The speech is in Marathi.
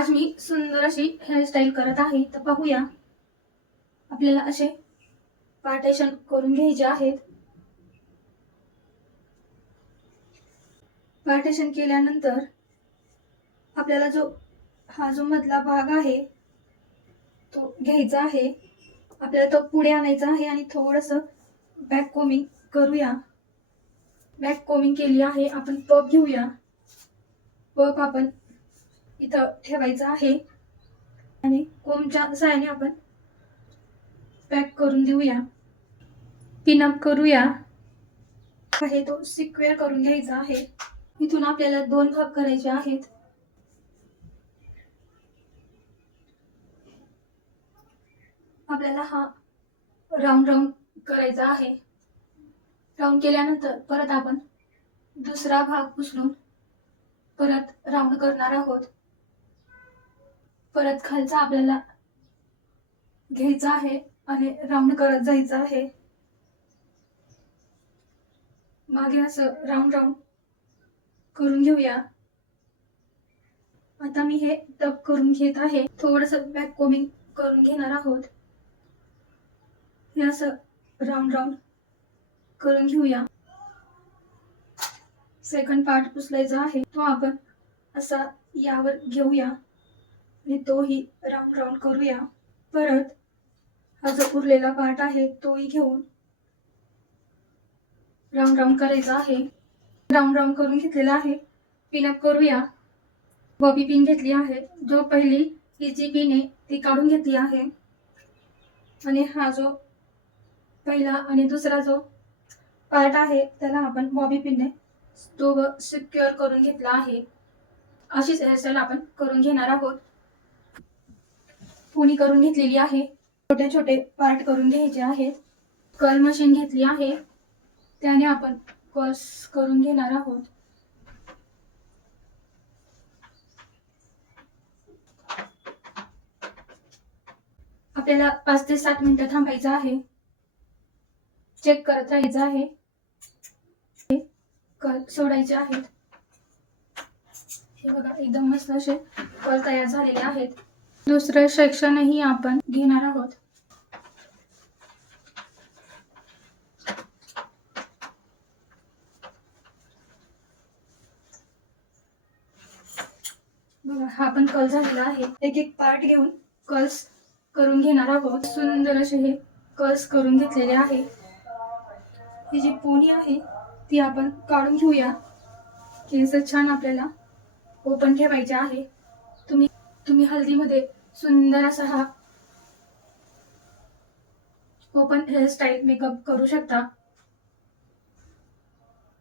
आज मी सुंदर अशी हेअरस्टाईल करत आहे. तर पाहूया आपल्याला असे पार्टेशन करून घ्यायचे आहेत. पार्टेशन केल्यानंतर आपल्याला जो हा जो मधला भाग आहे तो घ्यायचा आहे. आपल्याला तो पुढे आणायचा आहे आणि थोडस बॅक कोमिंग करूया. बॅक कोमिंग केली आहे. आपण पप घेऊया. पप आपण इथं ठेवायचं आहे. आणि कोमच्या सहाय्याने आपण पॅक करून देऊया. पिनअप करूया. आहे तो सिक्वेअर करून घ्यायचा आहे. इथून आपल्याला दोन भाग करायचे आहेत. आपल्याला हा राऊंड राऊंड करायचा आहे. राऊंड केल्यानंतर परत आपण दुसरा भाग उचलून परत राऊंड करणार आहोत. परत खालचा आपल्याला घ्यायचा आहे आणि राऊंड करत जायचं आहे. मागे असं राऊंड राऊंड करून घेऊया. आता मी हे टप करून घेत आहे. थोडस बॅक कोमिंग करून घेणार आहोत. हे असं राऊंड राऊंड करून घेऊया. सेकंड पार्ट उचलायचा आहे. तो आपण असा यावर घेऊया. आणि तोही राऊंड राऊंड करूया. परत हा जो उरलेला पार्ट आहे तोही घेऊन राऊंड राऊंड करायचा आहे. राऊंड राऊंड करून घेतलेला आहे. पिनअप करूया. बॉबी पिन घेतली आहे. जो पहिली ही जी पिन आहे ती काढून घेतली आहे. आणि हा जो पहिला आणि दुसरा जो पार्ट आहे त्याला आपण बॉबी पिनने दोघं सिक्युअर करून घेतला आहे. अशीच हेअरस्टाईल आपण करून घेणार आहोत. पुणी करून घेतलेली आहे. छोटे छोटे पार्ट करून घ्यायचे आहेत कल मशीन घेतली आहे. त्याने आपण कर्स करून घेणार आहोत. आपल्याला पाच ते सात मिनिटं थांबायचं आहे. चेक करत राहायचं आहे. कल सोडायचे आहेत. हे बघा एकदम मस्त असे कल तयार झालेले आहेत. दुसरं सेक्शनही आपण घेणार आहोत. बघा हा पण कल झालेला आहे. एक एक पार्ट घेऊन कल्स करून घेणार आहोत. सुंदर असे हे कल्स करून घेतलेले आहे. ही जी पोनी आहे ती आपण काढून घेऊया. केस छान आपल्याला ओपन ठेवायचे आहे. तुम्ही तुम्ही हल्दीमध्ये सुंदर असा हा ओपन हेअरस्टाईल मेकअप करू शकता.